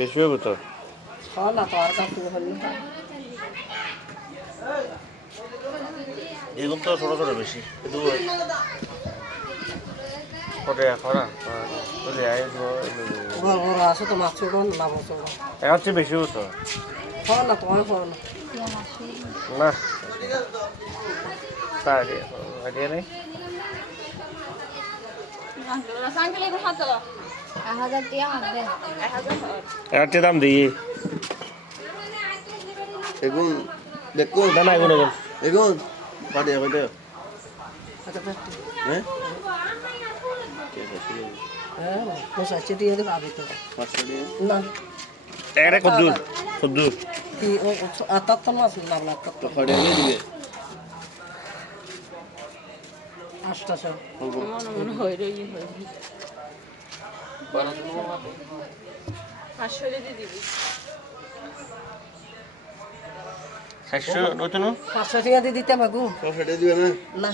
বেশি হবে তো খাওয়া না তো আর কাকু হলি এরকম তো ছোট ছোট বেশি কিন্তু কত খরা বলে বড় আছে তো মাছ কোন না মাছ এখন চেয়ে বেশি হতো খাওয়া না তোমার খাওয়া না না তাই আইডিয়া নেই 3 কিলো কত 1000 টাকা হবে 1000 একটা দাম দিই এগুন দেখো না না এগুলো এগুন পাড়ে কইতে আচ্ছা হ্যাঁ হ্যাঁ বস আছে দিয়ে দেব আবে তো 500 টাকা না একটা কদ্দুর কি ও আতাত তো মাছ না না তো তো খড়ে দিবে 800 মনে হয় রই হয় 500 দিয়ে দিবি 600 নতুন 500 টাকা দিয়ে দিতে মাগু 500 টাকা দিবে না না